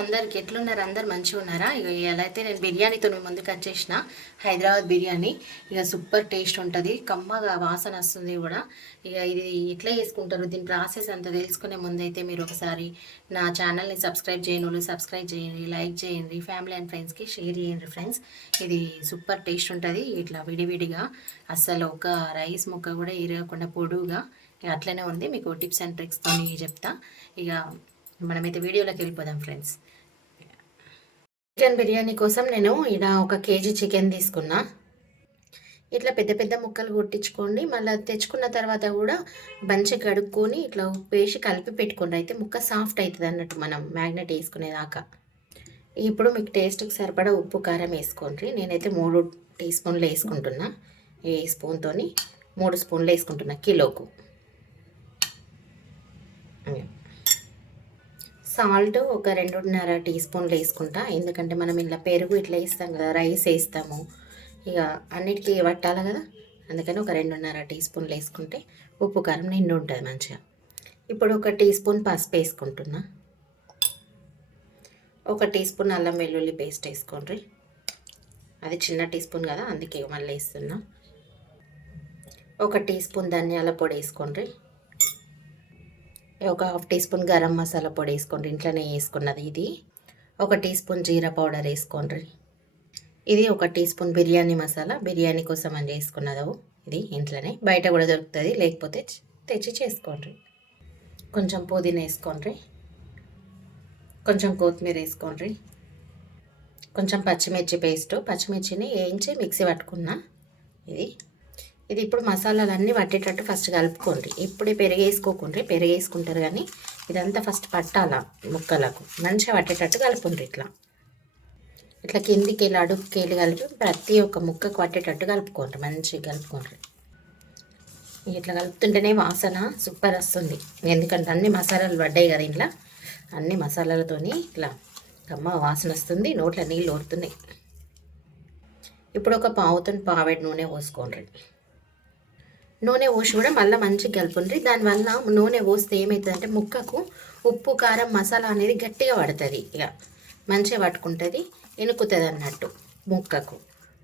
అందరికి ఎట్లున్నారు? అందరు మంచిగా ఉన్నారా ఇక ఎలా అయితే నేను బిర్యానీతో మీ ముందుకు వచ్చేసిన. హైదరాబాద్ బిర్యానీ. ఇక సూపర్ టేస్ట్ ఉంటుంది. కమ్మగా వాసన వస్తుంది కూడా. ఇక ఇది ఎట్లా చేసుకుంటారు? దీని ప్రాసెస్ అంతా తెలుసుకునే ముందైతే మీరు ఒకసారి నా ఛానల్ని సబ్స్క్రైబ్ చేయని వాళ్ళు సబ్స్క్రైబ్ చేయండి లైక్ చేయండి ఫ్యామిలీ అండ్ ఫ్రెండ్స్కి షేర్ చేయండి ఫ్రెండ్స్. ఇది సూపర్ టేస్ట్ ఉంటుంది. ఇట్లా విడివిడిగా అస్సలు ఒక రైస్ ముక్క కూడా ఇరగకుండా పొడుగా ఇక అట్లనే ఉంది. మీకు టిప్స్ అండ్ ట్రిక్స్తో చెప్తా. ఇక మనమైతే వీడియోలోకి వెళ్ళిపోదాం ఫ్రెండ్స్ చికెన్ బిర్యానీ కోసం నేను ఇలా ఒక కేజీ చికెన్ తీసుకున్నా. ఇట్లా పెద్ద పెద్ద ముక్కలు కొట్టించుకోండి. మళ్ళీ తెచ్చుకున్న తర్వాత కూడా మంచిగా కడుక్కొని ఇట్లా ఉప్పు వేసి కలిపి పెట్టుకోండి. అయితే ముక్క సాఫ్ట్ అవుతుంది అన్నట్టు మనం మ్యాగ్నెట్ వేసుకునేదాకా ఇప్పుడు మీకు టేస్ట్కి సరిపడా ఉప్పు కారం వేసుకోండి. నేనైతే మూడు టీ స్పూన్లు వేసుకుంటున్నా. ఈ స్పూన్తోని మూడు స్పూన్లు వేసుకుంటున్నా కిలోకు. సాల్ట్ ఒక రెండున్నర టీ స్పూన్లు వేసుకుంటా. ఎందుకంటే మనం ఇలా పెరుగు ఇట్లా వేస్తాం కదా రైస్ వేస్తాము. ఇక అన్నిటికీ పట్టాలి కదా. అందుకని ఒక రెండున్నర టీ స్పూన్లు వేసుకుంటే ఉప్పు కారం నిండు ఉంటుంది మంచిగా. ఇప్పుడు ఒక టీ స్పూన్ పసుపు వేసుకుంటున్నా. ఒక టీ స్పూన్ అల్లం వెల్లుల్లి పేస్ట్ వేసుకోండి. అది చిన్న టీ స్పూన్ కదా అందుకే మళ్ళీ వేస్తున్నా. ఒక టీ స్పూన్ ధనియాల పొడి వేసుకోండి. ఒక half teaspoon garam masala పొడి వేసుకోండి. ఇంట్లోనే వేసుకున్నది ఇది. ఒక టీ స్పూన్ జీరా పౌడర్ వేసుకోండి. ఇది ఒక టీ స్పూన్ బిర్యానీ మసాలా. బిర్యానీ కోసం అని చేసుకున్నది ఇది ఇంట్లోనే. బయట కూడా దొరుకుతుంది. లేకపోతే తెచ్చి చేసుకోండి. కొంచెం పుదీనా వేసుకోండి. కొంచెం కొత్తిమీర వేసుకోండి. కొంచెం పచ్చిమిర్చి పేస్ట్. పచ్చిమిర్చిని వేయించి మిక్సీ పట్టుకున్నా ఇది. ఇది ఇప్పుడు మసాలాలన్నీ పట్టేటట్టు ఫస్ట్ కలుపుకోండి. ఇప్పుడే పెరిగేసుకోకుండ్రి పెరిగేసుకుంటారు కానీ ఇదంతా ఫస్ట్ పట్టాల ముక్కలకు. మంచిగా పట్టేటట్టు కలుపుండ్రి ఇట్లా. ఇట్లా కిందికి వెళ్ళి అడుగుకి వెళ్ళి కలిపి ప్రతి ఒక్క ముక్కకు పట్టేటట్టు కలుపుకోండి. మంచిగా కలుపుకోండి ఇట్లా కలుపుతుంటేనే వాసన సూపర్ వస్తుంది. ఎందుకంటే అన్ని మసాలాలు పడ్డాయి కదా ఇంట్లో. అన్ని మసాలాలతోని ఇట్లా కమ్మ వాసన వస్తుంది నోట్లో నీళ్ళు ఓడుతున్నాయి ఇప్పుడు ఒక పావుతో పావేడి నూనె పోసుకోండి నూనె పోసి కూడా మళ్ళీ మంచిగా కలుపుండ్రి. దానివల్ల నూనె పోస్తే ఏమవుతుందంటే ముక్కకు ఉప్పు కారం మసాలా అనేది గట్టిగా పడుతుంది. ఇక మంచిగా పట్టుకుంటుంది ఎనుకుతుంది అన్నట్టు ముక్కకు.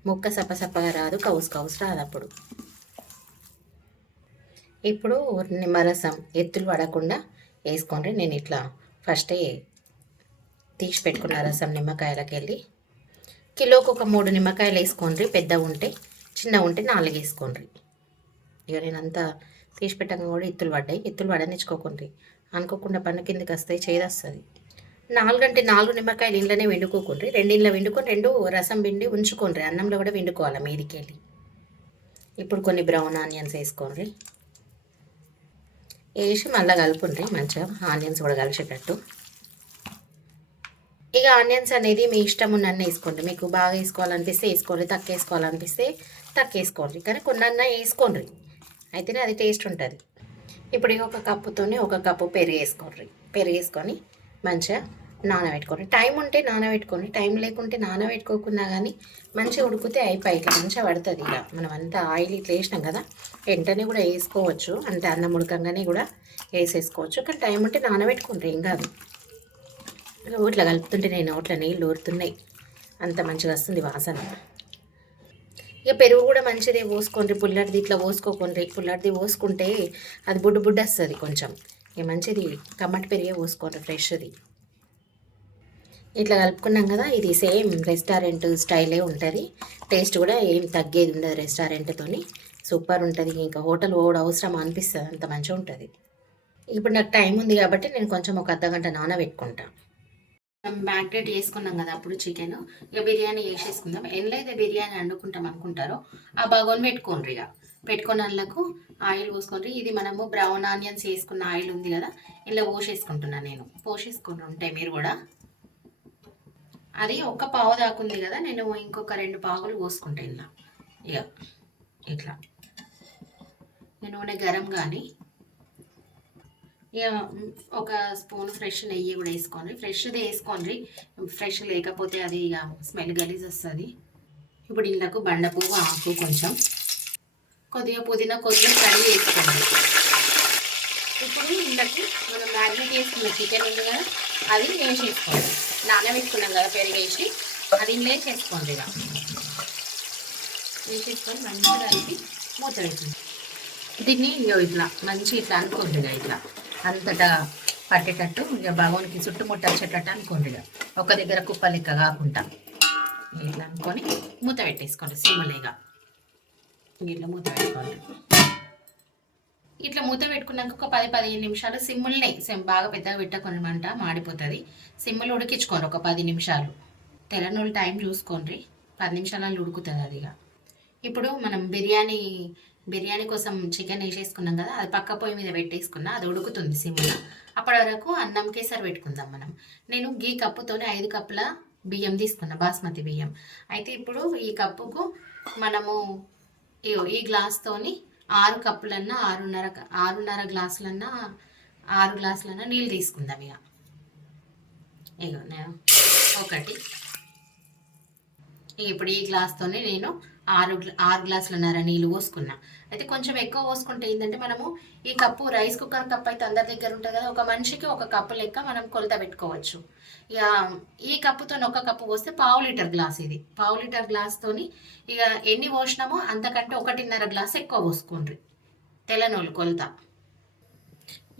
ముక్క సప్పసప్పగా రాదు కౌసు కౌసు రాదు అప్పుడు. ఇప్పుడు నిమ్మరసం ఎత్తులు పడకుండా వేసుకోండి నేను ఇట్లా ఫస్టే తీసి పెట్టుకున్న రసం నిమ్మకాయలకి వెళ్ళి కిలోకి ఒక మూడు నిమ్మకాయలు వేసుకోండి పెద్ద ఉంటే చిన్న ఉంటే నాలుగు వేసుకోండి ఇక నేను అంతా తీసి పెట్టగా కూడా ఎత్తులు పడ్డాయి. ఎత్తులు పడనిచ్చుకోకండి. అనుకోకుండా పన్ను కిందకి వస్తాయి చేదొస్తుంది. నాలుగంటే నాలుగు నిమ్మకాయలు ఇంట్లోనే వండుకోకండి. రెండు ఇంట్లో వండుకొని రెండు రసం పిండి ఉంచుకోండి. అన్నంలో కూడా వండుకోవాలి మీదికి వెళ్ళి ఇప్పుడు కొన్ని బ్రౌన్ ఆనియన్స్ వేసుకోండి. వేసి మళ్ళీ కలుపుండ్రి. మంచిగా ఆనియన్స్ కూడా కలిసేటట్టు. ఇక ఆనియన్స్ అనేది మీ ఇష్టం ఉన్నన్ని వేసుకోండి. మీకు బాగా వేసుకోవాలనిపిస్తే వేసుకోండి. తక్కువ వేసుకోవాలనిపిస్తే తక్కువ వేసుకోండి. కానీ కొన్నన్నా వేసుకోండి అయితేనే అది టేస్ట్ ఉంటుంది. ఇప్పుడు ఒక కప్పుతోనే ఒక కప్పు పెరుగు వేసుకోండి పెరుగు వేసుకొని మంచిగా నానబెట్టుకోండి టైం ఉంటే నానబెట్టుకోండి టైం లేకుంటే నానబెట్టుకోకున్నా కానీ మంచిగా ఉడికితే అయిపోయి ఇట్లా మంచిగా పడుతుంది ఇక మనం అంతా ఆయిల్ ఇట్లా వేసినాం కదా వెంటనే కూడా వేసుకోవచ్చు. అంటే అన్నం ఉడకంగానే కూడా వేసేసుకోవచ్చు. కానీ టైం ఉంటే నానబెట్టుకోండి ఏం కాదు. ఇట్లా కలుపుతుంటే నేను నోట్ల నీళ్ళు ఊరుతున్నాయి. అంత మంచిగా వస్తుంది వాసన. ఇక పెరుగు కూడా మంచిదే పోసుకోండి పుల్లటిది ఇట్లా పోసుకోకండి. పుల్లటిది పోసుకుంటే అది బుడ్డు బుడ్డు వస్తుంది కొంచెం. ఇక మంచిది కమ్మటి పెరిగే పోసుకోండి ఫ్రెష్ది. ఇట్లా కలుపుకున్నాం కదా ఇది సేమ్ రెస్టారెంట్ స్టైలే ఉంటుంది. టేస్ట్ కూడా ఏం తగ్గేది ఉండదు రెస్టారెంట్తోని. సూపర్ ఉంటుంది ఇంకా హోటల్ పోవడం అవసరం అనిపిస్తుంది అంత మంచిగా ఉంటుంది. ఇప్పుడు నాకు టైం ఉంది కాబట్టి నేను కొంచెం ఒక అర్ధ గంట నానబెట్టుకుంటాను మ్యాగ్నేట్ చేసుకున్నాం కదా అప్పుడు చికెన్ ఇక బిర్యానీ వేసేసుకుందాం ఎన్లైతే బిర్యానీ వండుకుంటాం అనుకుంటారో ఆ బగోన్ పెట్టుకోండి ఇక. పెట్టుకున్న వాళ్ళకు ఆయిల్ పోసుకోండి ఇది మనము బ్రౌన్ ఆనియన్స్ వేసుకున్న ఆయిల్ ఉంది కదా ఇలా పోసేసుకుంటున్నాను నేను. పోసేసుకుని ఉంటే మీరు కూడా. అది ఒక పావు దాకుంది కదా నేను ఇంకొక రెండు పావులు పోసుకుంటా ఇలా ఇక ఇట్లా. నేను నూనె గరం కానీ ఒక స్పూన్ ఫ్రెష్ నెయ్యి కూడా వేసుకోండి. ఫ్రెష్ది వేసుకోండి. ఫ్రెష్ లేకపోతే అది ఇక స్మెల్ గలీజ్ వస్తుంది. ఇప్పుడు ఇళ్ళకు బండ పువ్వు ఆకు కొంచెం. కొద్దిగా పుదీనా కొద్దిగా కడిగి వేసుకోండి. ఇప్పుడు ఇళ్ళకి మనం మ్యారినేట్ చేసుకున్న చికెన్ ఉంది కదా అది వేసేసుకోండి నానబెట్టుకున్నాం కదా పెరిగేసి అది ఇంట్లో చేసుకోండి ఇక. వేసేసుకొని మంచిగా కలిపి మూత పెట్టండి. దీన్ని ఇగో ఇట్లా మంచి ఇట్లా అనుకోండి ఇక ఇట్లా. అంతటా పట్టేటట్టు ఇక భగవానికి చుట్టుముట్ట వచ్చేటట్టు అనుకోండి ఒక దగ్గర కుప్ప లెక్క కాకుండా ఇట్లా అనుకొని మూత పెట్టేసుకోండి సిమ్మలేగా ఇట్లా మూత పెట్టుకోండి ఇట్లా మూత పెట్టుకున్నాక ఒక పది పదిహేను నిమిషాలు సిమ్ముల్నే సిమ్ బాగా పెద్దగా పెట్టకొనమంట మాడిపోతుంది. సిమ్ములు ఉడికించుకోండి ఒక పది నిమిషాలు. తెల్లనూలు టైం చూసుకోండి. పది నిమిషాలలో ఉడుకుతుంది అది ఇక. ఇప్పుడు మనం బిర్యానీ బిర్యానీ కోసం చికెన్ వేసేసుకున్నాం కదా అది పక్క పొయ్యి మీద పెట్టేసుకున్నా అది ఉడుకుతుంది సిమ్లో. అప్పటి వరకు అన్నం కేసరి పెట్టుకుందాం మనం. నేను గీ కప్పుతోనే ఐదు కప్పుల బియ్యం తీసుకున్నా బాస్మతి బియ్యం. అయితే ఇప్పుడు ఈ కప్పుకు మనము ఈ గ్లాస్తోని ఆరు కప్పులన్నా ఆరున్నర ఆరున్నర గ్లాసులన్నా ఆరు గ్లాసులన్నా నీళ్ళు తీసుకుందాం ఇక. ఇగో ఒకటి. ఇప్పుడు ఈ గ్లాస్తోనే నేను ఆరు ఆరు గ్లాసులన్నర నీళ్ళు పోసుకున్నా. అయితే కొంచెం ఎక్కువ పోసుకుంటే ఏంటంటే మనము ఈ కప్పు రైస్ కుక్కర్ కప్ అయితే అందరి దగ్గర ఉంటుంది కదా ఒక మనిషికి ఒక కప్పు లెక్క మనం కొలత పెట్టుకోవచ్చు. ఇక ఈ కప్పుతో ఒక కప్పు పోస్తే పావు లీటర్ గ్లాస్ ఇది. పావు లీటర్ గ్లాస్తోని ఇక ఎన్ని పోసినామో అంతకంటే ఒకటిన్నర గ్లాస్ ఎక్కువ పోసుకోండి తెల్లనోళ్ళు కొలత.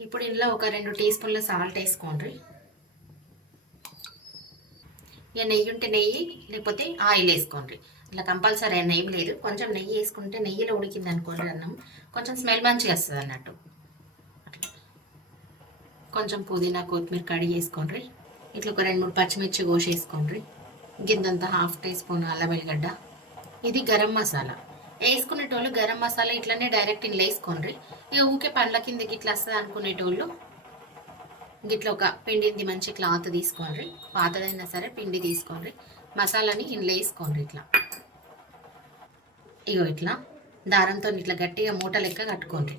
ఇప్పుడు ఇందులో ఒక రెండు టీ స్పూన్ల సాల్ట్ వేసుకోండి ఇక నెయ్యి ఉంటే నెయ్యి లేకపోతే ఆయిల్ వేసుకోండి ఇట్లా కంపల్సరీ అయినా ఏం లేదు. కొంచెం నెయ్యి వేసుకుంటే నెయ్యిలో ఉడికింది అనుకోండి అన్నం కొంచెం స్మెల్ మంచిగా వస్తుంది అన్నట్టు. అట్లా. కొంచెం పుదీనా కొత్తిమీర కడిగి వేసుకోండి ఇట్లా ఒక రెండు మూడు పచ్చిమిర్చి కోసేసుకోండి గింతంత హాఫ్ టీ స్పూన్ అల్లం వెల్లిగడ్డ. ఇది గరం మసాలా. వేసుకునేటోళ్ళు గరం మసాలా ఇట్లనే డైరెక్ట్ ఇంట్లో వేసుకోండి ఇక ఊకే పండ్ల కిందకి ఇట్లా వస్తుంది అనుకునేటోళ్ళు గిట్ల ఒక పిండిది మంచి క్లాత్ తీసుకోండి పాతదైనా సరే పిండి తీసుకోండి మసాలాని ఇంట్లో వేసుకోండి ఇట్లా. ఇగో ఇట్లా దారంతో ఇట్లా గట్టిగా మూట లెక్క కట్టుకోండి.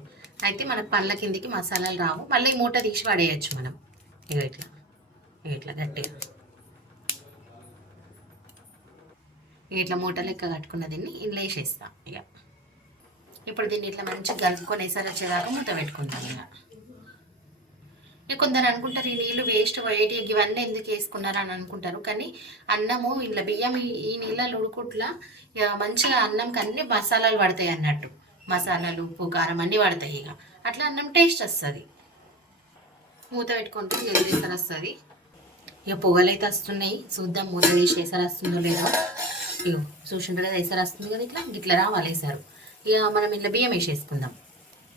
అయితే మనకు పండ్ల కిందికి మసాలాలు రావు. మళ్ళీ ఈ మూట తీసి పడేయచ్చు మనం. ఇగో ఇట్లా. ఇగో ఇట్లా గట్టిగా. ఇట్లా మూట లెక్క కట్టుకున్న దీన్ని ఇంట్లో వేసేస్తాం. ఇక ఇప్పుడు దీన్ని ఇట్లా మంచిగా కలుపుకొని వేసారి వచ్చేదాకా మూత పెట్టుకుంటాం ఇక కొందరు అనుకుంటారు ఈ నీళ్ళు వేస్ట్ వైట్ ఇవన్నీ ఎందుకు వేసుకున్నారు అని అనుకుంటారు. కానీ అన్నము ఇలా బియ్యం ఈ- నీళ్ళలో ఉడుకుట్లా ఇక మంచిగా అన్నంకి అన్ని మసాలాలు పడతాయి అన్నట్టు. మసాలాలు ఉప్పు కారం అన్నీ పడతాయి ఇక. అట్లా అన్నం టేస్ట్ వస్తుంది. మూత పెట్టుకుంటే జల్దీ ఎసరు వస్తుంది? ఇక పొగలు అయితే వస్తున్నాయి. చూద్దాం మూత తీసి వేసారి వస్తుందో లేదో. ఇగో చూసింటారు కదా వస్తుంది కదా ఇట్లా? ఇట్లా రావాలి వేసారు. ఇక మనం ఇట్లా బియ్యం వేసేసుకుందాం.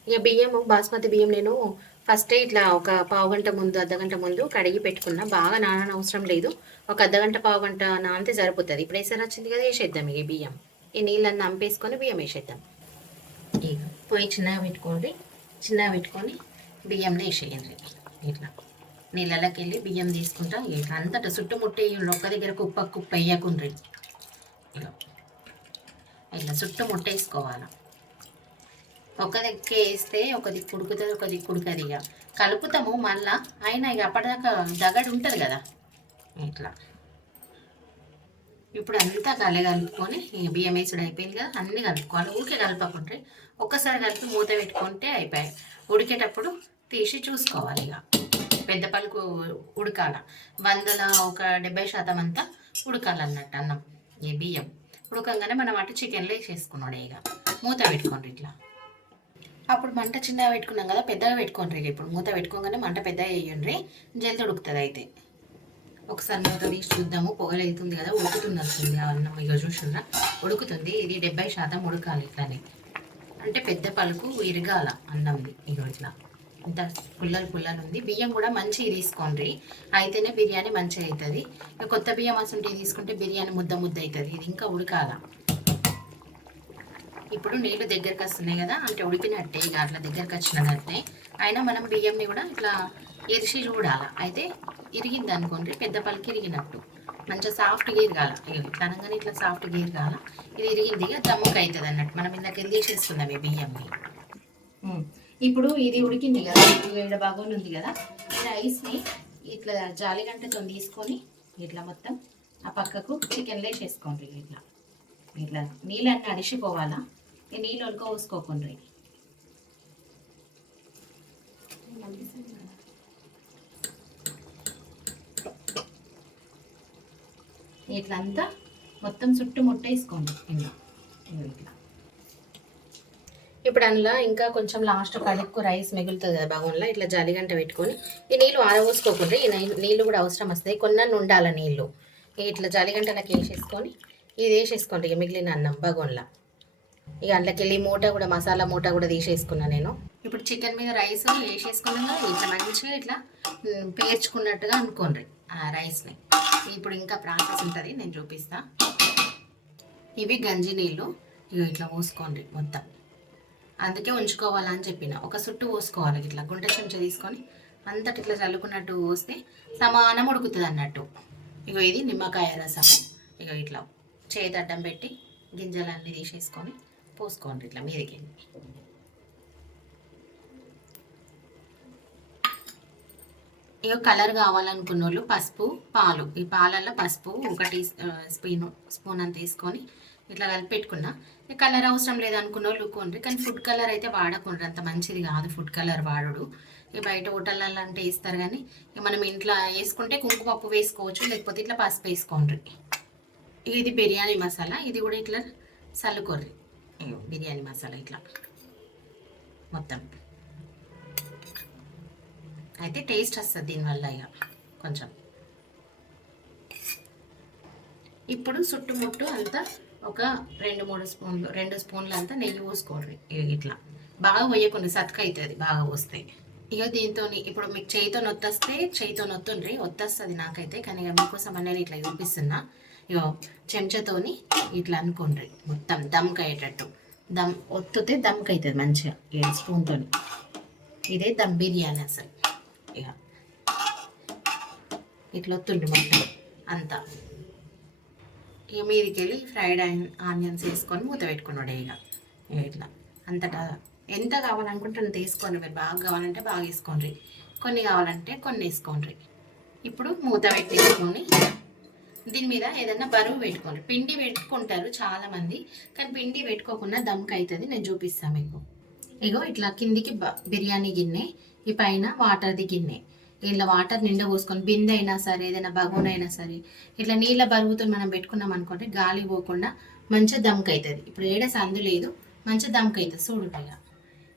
ఇక బియ్యం బాస్మతి బియ్యం నేను ఫస్ట్ ఇట్లా ఒక పావు గంట ముందు అర్ధగంట ముందు కడిగి పెట్టుకున్నా బాగా నానని అవసరం లేదు. ఒక అర్ధగంట పావు గంట నానితే సరిపోతుంది. ఇప్పుడు వేసారి వచ్చింది కదా వేసేద్దాం ఇక బియ్యం. ఈ నీళ్ళన్నీ అంపేసుకొని బియ్యం వేసేద్దాం. ఇక పొయ్యి చిన్నగా పెట్టుకోండి చిన్నగా పెట్టుకొని బియ్యంలో వేసేయండి. ఇట్లా నీళ్ళలోకి వెళ్ళి బియ్యం తీసుకుంటా ఇక అంతటా చుట్టుముట్టే ఒక్క దగ్గర కుప్ప కుప్ప వేయకుండ్రి. ఇక ఇట్లా చుట్టుముట్ట వేసుకోవాలి ఒక దిక్కు వేస్తే ఒక దిక్కు ఉడుకుతుంది ఒక దిక్కు ఉడకదు ఇక. కలుపుతాము మళ్ళా. అయినా ఇక అప్పటిదాకా దగడు ఉంటుంది కదా. ఇట్లా. ఇప్పుడు అంతా కలే కలుపుకొని ఇక బియ్యం వేసుడు అయిపోయింది కదా అన్నీ కలుపుకోవాలి. ఊరికే కలపకుంటే ఒక్కసారి కలిపి మూత పెట్టుకుంటే అయిపోయాయి. ఉడికేటప్పుడు తీసి చూసుకోవాలి ఇక. పెద్ద పలుకు ఉడకాల. వందల ఒక డెబ్బై శాతం అంతా ఉడకాలన్నట్టు అన్నం ఈ బియ్యం. ఉడకంగానే మనం అటు చికెన్లో వేసేసుకున్నాడు ఇక. మూత పెట్టుకోండి ఇట్లా. అప్పుడు మంట చిన్నగా పెట్టుకున్నాం కదా పెద్దగా పెట్టుకోండి ఇప్పుడు. మూత పెట్టుకోగానే మంట పెద్దగా వేయండి జల్ది ఉడుకుతుంది అయితే. ఒకసారి మూత తీసి చూద్దాము. పొగలు వెళ్తుంది కదా ఉడుకుతుంది వస్తుంది అన్నం. ఇక చూసుకున్నా ఉడుకుతుంది. ఇది డెబ్బై శాతం ఉడకాలి ఇట్లానే. అంటే పెద్ద పలుకు ఇరగాల అన్నంది. ఇగో ఇట్లా. ఇంత పుల్లలు పుల్లలు ఉంది. బియ్యం కూడా మంచిగా తీసుకోండి అయితేనే బిర్యానీ మంచిగా అవుతుంది ఇక కొత్త బియ్యం అసలు తీసుకుంటే బిర్యానీ ముద్ద ముద్ద అవుతుంది ఇది ఇంకా ఉడకాల. ఇప్పుడు నీళ్ళు దగ్గరికి వస్తున్నాయి కదా అంటే ఉడికినట్టే ఇక అట్లా దగ్గరికి వచ్చినట్టే. అయినా మనం బియ్యంని కూడా ఇట్లా ఇరిసి చూడాలి? అయితే ఇరిగింది అనుకోండి పెద్ద పలికి ఇరిగినట్టు. మంచిగా సాఫ్ట్ ఇరగాల. ఇక తనంగానే ఇట్లా సాఫ్ట్గా కాల ఇది ఇరిగింది ఇక దమ్ముకు అవుతుంది అన్నట్టు. మనం ఇందాక వెళ్ళి తీసేసుకుందాం ఈ బియ్యంని? ఇప్పుడు ఇది ఉడికింది కదా ఇది ఏడ ఉంది కదా రైస్ని ఇట్లా జాలిగంటతో తీసుకొని ఇట్లా మొత్తం ఆ పక్కకు చికెన్ వేసేసుకోండి ఇట్లా. ఇట్లా నీళ్ళన్నీ అడిసిపోవాలా? నీళ్ళు ఉడక పోసుకోకుండా. ఇట్లా అంతా మొత్తం చుట్టూ ముట్ట వేసుకోండి. ఇలా ఇట్లా ఇప్పుడు అందులో ఇంకా కొంచెం లాస్ట్ కడుక్కు రైస్ మిగులుతుంది కదా భగవంలో ఇట్లా జలిగంట పెట్టుకొని ఈ నీళ్ళు ఆరబోసుకోకుండా. ఈ నీళ్ళు కూడా అవసరం వస్తాయి. కొన్నాను ఉండాలి నీళ్ళు. ఇట్లా జాలిగంటలకు వేసేసుకొని ఇది వేసేసుకోండి ఇక మిగిలిన అన్నం భగవంలా ఇక అందులోకి వెళ్ళి మూట కూడా మసాలా మూట కూడా తీసేసుకున్నా నేను. ఇప్పుడు చికెన్ మీద రైస్ వేసేసుకున్నాక ఇట్లా మంచిగా ఇట్లా పేర్చుకున్నట్టుగా అనుకోండి ఆ రైస్ని. ఇప్పుడు ఇంకా ప్రాసెస్ ఉంటుంది నేను చూపిస్తా. ఇవి గంజి నీళ్ళు ఇవి ఇట్లా పోసుకోండి మొత్తం. అందుకే ఉంచుకోవాలని చెప్పిన. ఒక సుట్టు పోసుకోవాలి ఇట్లా గుంట చెంచా తీసుకొని అంతటి ఇట్లా చల్లుకున్నట్టు పోస్తే సమానం ఉడుకుతుంది అన్నట్టు. ఇగో ఇది నిమ్మకాయ రసం ఇగో ఇట్లా చేతి అడ్డం పెట్టి గింజలన్నీ తీసేసుకొని పోసుకోండి ఇట్లా మీదకి. ఇక కలర్ కావాలనుకున్న వాళ్ళు పసుపు పాలు. ఈ పాలల్లో పసుపు ఒక టీ స్పూన్ స్పూన్ అంత తీసుకొని ఇట్లా కలిపి పెట్టుకున్నా. ఇక కలర్ అవసరం లేదనుకున్న వాళ్ళు కొండ్రి కానీ ఫుడ్ కలర్ అయితే వాడకుండా అంత మంచిది కాదు ఫుడ్ కలర్ వాడడు. ఈ బయట హోటళ్ళల్లో అంటే వేస్తారు కానీ ఇక మనం ఇంట్లో వేసుకుంటే కుంకుపప్పు వేసుకోవచ్చు. లేకపోతే ఇట్లా పసుపు వేసుకోండి ఇది బిర్యానీ మసాలా. ఇది కూడా ఇట్లా చల్లుకోర్రి బిర్యానీ మసాలా ఇట్లా. మొత్తం. అయితే టేస్ట్ వస్తుంది దీనివల్ల ఇక కొంచెం. ఇప్పుడు చుట్టుముట్టు అంతా ఒక రెండు మూడు స్పూన్లు రెండు స్పూన్లు అంతా నెయ్యి పోసుకోండి ఇట్లా. బాగా పోయకుండా సతక అవుతుంది బాగా పోస్తే. ఇక దీంతో ఇప్పుడు మీకు చేయితో నొత్తస్తే చేయితో నొత్తుండ్రి ఒత్తస్తుంది నాకైతే కానీ ఇక మీకోసం అనేది ఇట్లా చూపిస్తున్నా. చెంచాతోని ఇట్లా అనుకోండి మొత్తం దమ్కి అయ్యేటట్టు దమ్ ఒత్తితే దమ్కి అవుతుంది మంచిగా ఈ స్పూన్తో ఇదే దమ్ బిర్యానీ అసలు. ఇక ఇట్లా ఒత్తుండి మొత్తం అంతా. ఇక మీదికి వెళ్ళి ఫ్రైడ్ ఆనియన్స్ వేసుకొని మూత పెట్టుకున్నాడు ఇక ఇక ఇట్లా. అంతటా ఎంత కావాలనుకుంటే అంత వేసుకోండి మీరు బాగా కావాలంటే బాగా వేసుకోండి కొన్ని కావాలంటే కొన్ని వేసుకోండి ఇప్పుడు మూత పెట్టేసుకొని దీని మీద ఏదైనా బరువు పెట్టుకోండి. పిండి పెట్టుకుంటారు చాలా మంది కానీ పిండి పెట్టుకోకుండా దమ్కి అవుతుంది నేను చూపిస్తాను మీకు. ఇగో ఇట్లా కిందికి బ- బిర్యానీ గిన్నె ఈ పైన వాటర్ది గిన్నె. ఇట్లా వాటర్ నిండా పోసుకొని బిందె అయినా సరే ఏదైనా బగోన్ అయినా సరే ఇట్లా నీళ్ళ బరువుతో మనం పెట్టుకున్నాం అనుకోండి గాలి పోకుండా మంచిగా దమ్కి అవుతుంది ఇప్పుడు ఏడ సందు లేదు మంచిగా దమ్కి అవుతుంది చూడు ఇక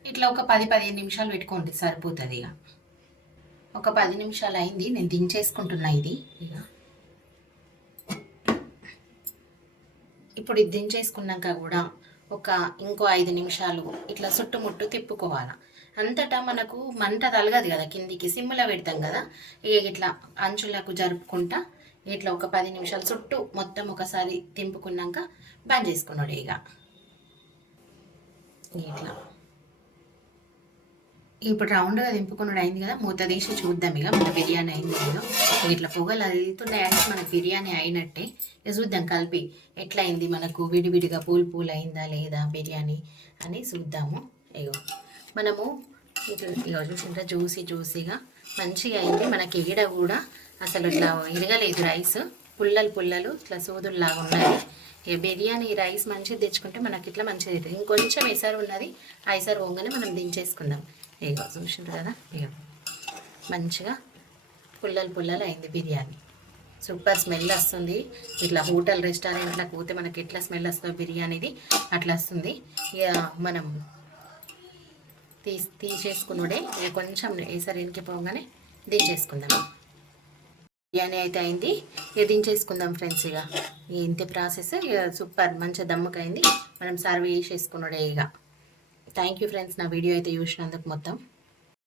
ఇట్లా ఒక పది పదిహేను నిమిషాలు పెట్టుకోండి సరిపోతుంది ఇక. ఒక పది నిమిషాలు అయింది నేను దించేసుకుంటున్నా ఇది. ఇక. ఇప్పుడు ఇది దించేసుకున్నాక కూడా ఒక ఇంకో ఐదు నిమిషాలు ఇట్లా చుట్టుముట్టు తిప్పుకోవాలి. అంతటా మనకు మంట తలగదు కదా కిందికి సిమ్లో పెడతాం కదా ఇక ఇట్లా అంచులకు జరుపుకుంటా ఇట్లా ఒక పది నిమిషాలు చుట్టూ మొత్తం ఒకసారి తింపుకున్నాక బంద్ చేసుకున్నాడు ఇక. ఇట్లా. ఇప్పుడు రౌండ్గా దింపుకున్నాడు అయింది కదా మూత తీసి చూద్దాం ఇక మన బిర్యానీ అయింది లేదో ఇట్లా పొగలు వెళ్తున్నాయంటే మన బిర్యానీ అయినట్టే. ఇక చూద్దాం కలిపి ఎట్లా అయింది మనకు విడివిడిగా పూలు పూలు అయిందా లేదా బిర్యానీ అని చూద్దాము. ఇగో మనము ఇటు ఇగో చూసింటే జ్యూసీ జ్యూసీగా మంచిగా అయింది. మనకి ఈడ కూడా అసలు ఇట్లా ఇరగలేదు రైస్. పుల్లలు పుల్లలు ఇట్లా సోదుల్లాగా ఉన్నాయి ఇక బిర్యానీ రైస్ మంచిగా తెచ్చుకుంటే మనకి ఇట్లా మంచిగా ఇంకొంచెం ఎసరు ఉన్నది ఆ ఎసరు వంగనే మనం దించేసుకుందాం. ఇగో చూసిండ్రు కదా ఇగో. మంచిగా పుల్లలు పుల్లలు అయింది బిర్యానీ. సూపర్ స్మెల్ వస్తుంది. ఇట్లా హోటల్ రెస్టారెంట్లో పోతే మనకి ఎట్లా స్మెల్ వస్తుందో బిర్యానీది అట్లా వస్తుంది. ఇక మనం తీసి తీసేసుకున్నాడే ఇక కొంచెం వేసరి పోగానే దించేసుకుందాం. బిర్యానీ అయితే అయింది. ఇక దించేసుకుందాం ఫ్రెండ్స్ ఇక ఇంతే ప్రాసెస్ ఇక సూపర్ మంచిగా దమ్మకైంది. మనం సర్వ్ చేసేసుకున్నాడే ఇక థ్యాంక్ యూ ఫ్రెండ్స్. నా వీడియో అయితే చూసినందుకు మొత్తం.